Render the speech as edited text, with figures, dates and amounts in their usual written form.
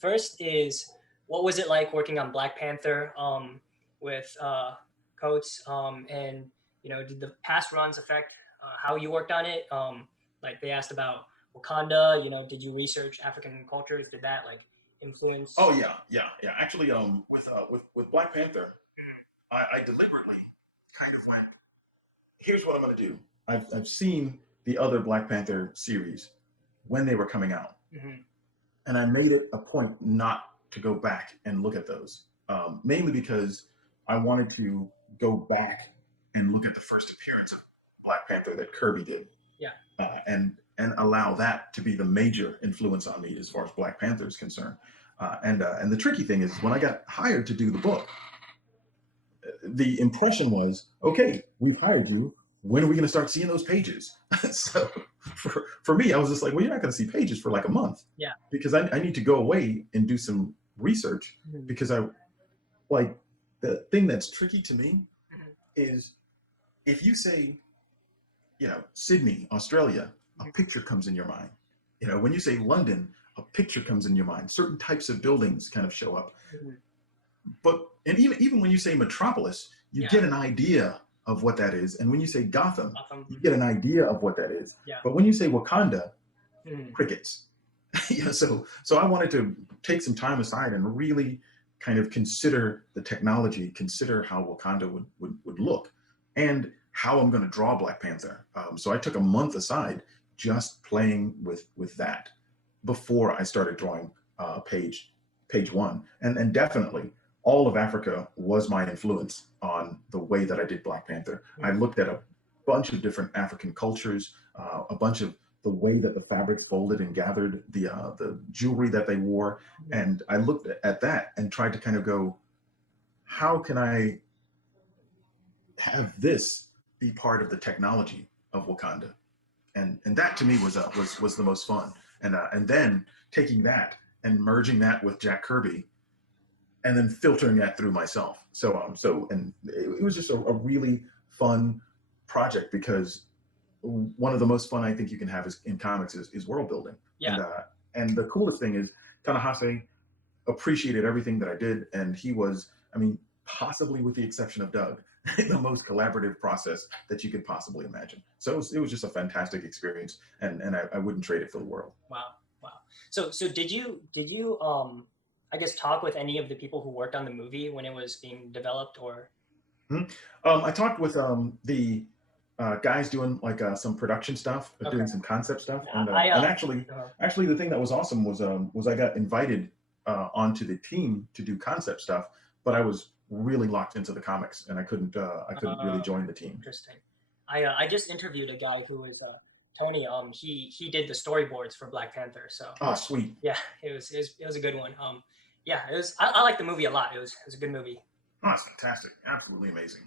First is, what was it like working on Black Panther with Coates? And did the past runs affect how you worked on it? Like they asked about Wakanda. Did you research African cultures? Did that like Oh influence? yeah, yeah, yeah. Actually, with Black Panther, I deliberately kind of went. Here's what I'm going to do. I've seen the other Black Panther series when they were coming out, Mm-hmm. and I made it a point not to go back and look at those, mainly because I wanted to go back and look at the first appearance of Black Panther that Kirby did, Yeah. and allow that to be the major influence on me as far as Black Panther is concerned. And the tricky thing is when I got hired to do the book, the impression was, okay, we've hired you. When are we going to start seeing those pages? So for me, I was just like, well, you're not going to see pages for like a month Yeah. because I need to go away and do some research Mm-hmm. because I like the thing that's tricky to me Mm-hmm. is if you say, Sydney, Australia, a Mm-hmm. picture comes in your mind. When you say London, a picture comes in your mind. Certain types of buildings kind of show up. Mm-hmm. But and even when you say metropolis, you Yeah. get an idea of what that is. And when you say Gotham, Awesome. you get an idea of what that is. Yeah. But when you say Wakanda, Mm-hmm. crickets. So I wanted to take some time aside and really kind of consider the technology, consider how Wakanda would look, and how I'm going to draw Black Panther. So I took a month aside just playing with that before I started drawing page one, and definitely all of Africa was my influence on the way that I did Black Panther. I Mm-hmm. looked at a bunch of different African cultures, a bunch of the way that the fabrics folded and gathered, the jewelry that they wore, Mm-hmm. and I looked at that and tried to kind of go, how can I have this be part of the technology of Wakanda? And that to me was the most fun. And then taking that and merging that with Jack Kirby, and then filtering that through myself. And it was just a really fun project because one of the most fun I think you can have is in comics is world building. Yeah. And the coolest thing is Ta-Nehisi appreciated everything that I did, and he was, I mean, possibly with the exception of Doug, the most collaborative process that you could possibly imagine. So it was just a fantastic experience, and I wouldn't trade it for the world. Wow. Wow. So did you I guess talk with any of the people who worked on the movie when it was being developed or Hmm. I talked with the guys doing like some production stuff, okay. doing some concept stuff, Yeah, and actually the thing that was awesome was I got invited onto the team to do concept stuff, but I was really locked into the comics and I couldn't really join the team. interesting. I just interviewed a guy who was Tony. He did the storyboards for Black Panther. So Ah, sweet. yeah, it was a good one. Yeah, it was. I like the movie a lot. It was a good movie. Oh, it's fantastic. Absolutely amazing.